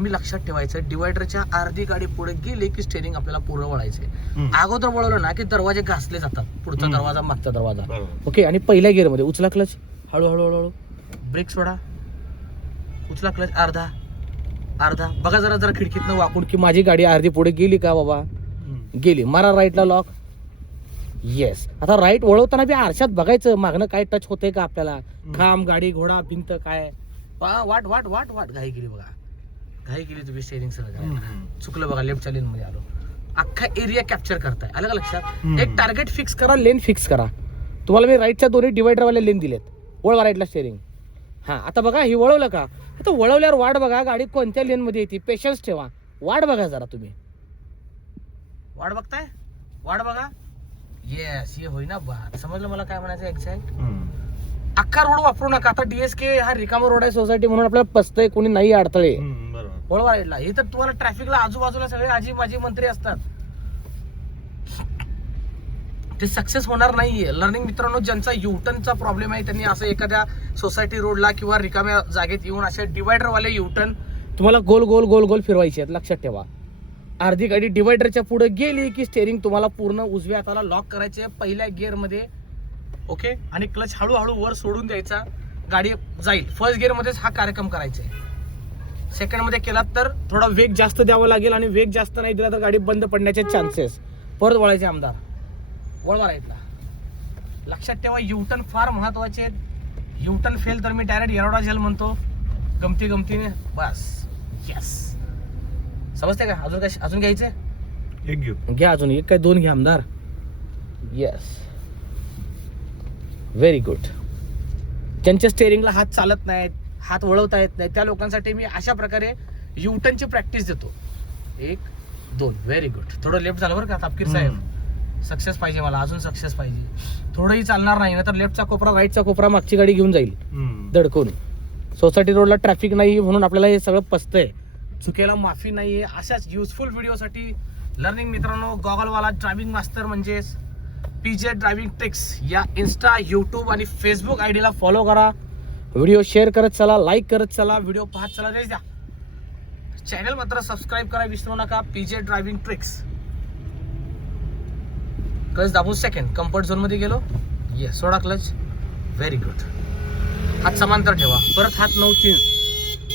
नेहमी लक्षात ठेवायचं, डिवायडरच्या अर्धी गाडी पुढे गेली की स्टेरिंग आपल्याला पूर्ण वळायचंय. अगोदर वळवलं ना की दरवाजे घासले जातात, पुढचा दरवाजा मागचा दरवाजा. ओके, आणि पहिल्या गिअर मध्ये उचला क्लच, हळूहळू हळूहळू ब्रेक सोडा, उचला क्लच, अर्धा अर्धा. बघा जरा जरा खिडकीतनं वाकून की माझी गाडी अर्धी पुढे गेली का बाबा, गेली. मारा राईटला लॉक. येस. आता राईट वळवताना बी आरशात बघायचं मागणं काय टच होतंय का आपल्याला, खांब, गाडी, घोडा, भिंत काय. वाट वाट वाट वाट घाई केली बघा, घाई केली तुम्ही स्टेरिंग सगळं. चुकलं बघा, लेफ्टच्या लेन मध्ये आलो. अख्खा एरिया कॅप्चर करताय, आलं का लक्षात. एक टार्गेट फिक्स करा, लेन फिक्स करा. तुम्हाला मी राईटच्या दोन्ही डिवायडरवाले लेन दिलेत, वळवा राईटला स्टेरिंग. हा, आता बघा ही वळवलं का, आता वळवल्यावर वाट बघा गाडी कोणत्या लेन मध्ये येते, पेशन्स ठेवा, वाट बघा जरा तुम्ही. वाट बघताय, वाट बघा. येस, हे होईना बात. समजलं मला काय म्हणायचं एक्झॅक्ट. अख्खा रोड वापरू नका. आता डीएसके हा रिकामा रोड आहे सोसायटी म्हणून आपल्याला पसतंय, कोणी नाही अडथळे. वळवा राईटला. हे तर तुम्हाला ट्रॅफिकला आजूबाजूला सगळे आजी माजी मंत्री असतात, ते सक्सेस होणार नाहीये. लर्निंग मित्रांनो, ज्यांचा युटर्नचा प्रॉब्लेम आहे त्यांनी असं एखाद्या सोसायटी रोडला किंवा रिकाम्या जागेत येऊन असे डिवायडरवाले युटर्न तुम्हाला गोल गोल गोल गोल फिरवायचे आहेत, लक्षात ठेवा. अर्धी गाडी डिवायडरच्या पुढे गेली की स्टेरिंग तुम्हाला पूर्ण उजव्या हाताला लॉक करायचे पहिल्या गिअर मध्ये. ओके, आणि क्लच हळूहळू वर सोडून द्यायचा, गाडी जाईल. फर्स्ट गिअर मध्येच हा कार्यक्रम करायचा आहे. सेकंड मध्ये केलात तर थोडा वेग जास्त द्यावा लागेल, आणि वेग जास्त नाही दिला तर गाडी बंद पडण्याचे चान्सेस. परत वळायचे आमदार, वळवा राईटला. लक्षात ठेवा, युटर्न फार महत्वाचे आहेत. युटर्न फेल तर मी डायरेक्ट एरोडा झेल म्हणतो, गमती गमतीने. बस, यस. समजते का. अजून काय, अजून घ्यायचे, एक घेऊ, घ्या अजून एक, काय दोन घ्या आमदार. Yes, very good. ज्यांच्या स्टेरिंगला हात चालत नाहीत, हात वळवता येत नाही, त्या लोकांसाठी मी अशा प्रकारे युटर्नची प्रॅक्टिस देतो. एक दोन, व्हेरी गुड. थोडं लेफ्ट झालं बरं का तापकीर साहेब, सक्सेस पाहिजे मला, अजून सक्सेस पाहिजे. थोडंही चालणार नाही ना तर लेफ्टचा कोपरा राईटचा कोपरा मागची गाडी घेऊन जाईल धडकून. सोसायटी रोडला ट्रॅफिक नाही म्हणून आपल्याला हे सगळं पसतंय, चुकेला माफी नाहीये. अशाच युजफुल व्हिडिओसाठी लर्निंग मित्रांनो, गॉगलवाला ड्रायव्हिंग मास्टर म्हणजेच पीजे ड्रायव्हिंग ट्रिक्स या इन्स्टा, यूट्यूब आणि फेसबुक आयडीला फॉलो करा. व्हिडिओ शेअर करत चला, लाईक करत चला, व्हिडिओ पाहत चला. द्या चॅनल मात्र सबस्क्राईब करा विसरू नका. PJ driving tricks. क्लच दाबून सेकंड, कम्फर्ट झोन मध्ये गेलो. येस, सोडा क्लच, व्हेरी गुड. हात समांतर ठेवा, परत हात 9-3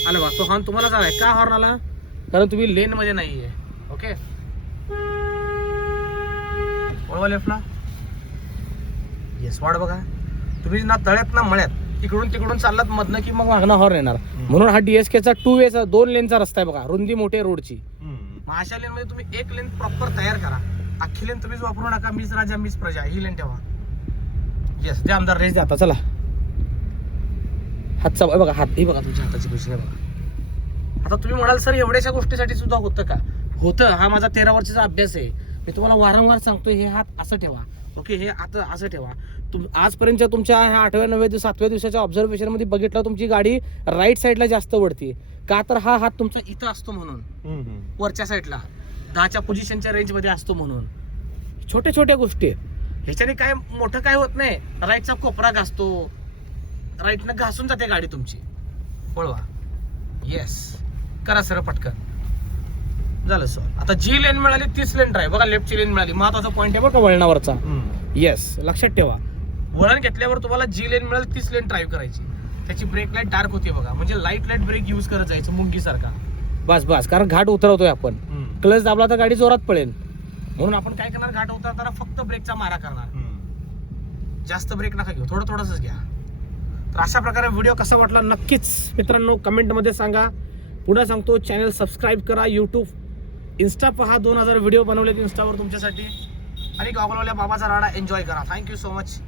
आलं बा. तो हॉर्न तुम्हाला झालाय का, हॉर्न आला कारण तुम्ही लेन मध्ये नाहीये. ओके, वळवा लेफ्टला. येस, वाट बघा. तुम्ही ना तळ्यात ना मळ्यात इकडून तिकडून चाललात मधनं की मग मागणं हॉर्न येणार. म्हणून हा डीएसकेचा 2 वेचा 2 लेनचा रस्ता आहे बघा, रुंदी मोठे रोडची. मग अशा लेन मध्ये तुम्ही एक लेन प्रॉपर तयार करा. अख्खी लेन तुम्हीच वापरू नका, मीच राजा मीच प्रजा, ही लेन ठेवा. येस, द्या आमदार, रेस द्या आता. चला, हातचा बघा, हात ही बघा, तुमच्या हाताची पोझिशन आहे बघा. आता तुम्ही म्हणाल सर एवढ्याशा गोष्टीसाठी सुद्धा होतं का. होतं, हा माझा 13 वर्षाचा अभ्यास आहे. मी तुम्हाला वारंवार सांगतोय, हे हात असं ठेवा. ओके, हे आता असं ठेवा. आजपर्यंत तुमच्या ह्या 8व्या 9व्या 7व्या दिवसाच्या ऑब्झर्वेशन मध्ये बघितलं तुमची गाडी राईट साईडला जास्त वळते का, तर हा हात तुमचा इथं असतो म्हणून, वरच्या साईडला 10च्या पोझिशनच्या रेंज मध्ये असतो म्हणून. छोट्या छोट्या गोष्टी ह्याच्याने काय मोठं काय होत नाही. राईटचा कोपरा घासतो, राईटनं घासून जाते गाडी तुमची. वळवा. येस, करा सर पटकन, झालं सर. आता जी लेन मिळाली तीच लेन ड्राईव्ह बघा. लेफ्टची लेन मिळाली, महत्वाचा पॉईंट आहे बघा वळणावरचा. येस, लक्षात ठेवा. वळण घेतल्यावर तुम्हाला जी लेन मिळेल तीच लेन ड्राईव्ह करायची. त्याची ब्रेक लाईट डार्क होते बघा, म्हणजे लाईट ब्रेक यूज करत जायचं मुंगी सारखा. बस बस, कारण घाट उतरवतोय आपण. क्लच दाबला तर गाडी जोरात पळेल, म्हणून आपण काय करणार, घाट उतरताना फक्त ब्रेकचा मारा करणार. जास्त ब्रेक नका घेऊ, थोडं थोडंच घ्या. तर अशा प्रकारे व्हिडिओ कसा वाटला नक्कीच मित्रांनो कमेंट मध्ये सांगा. पुन्हा सांगतो, चॅनल सबस्क्राईब करा. यूट्यूब, इन्स्टा पहा, 2000 व्हिडिओ बनवलेत इन्स्टावर तुमच्यासाठी. आणि गॉगलवाल्या बाबाचा राडा एन्जॉय करा. Thank you so much.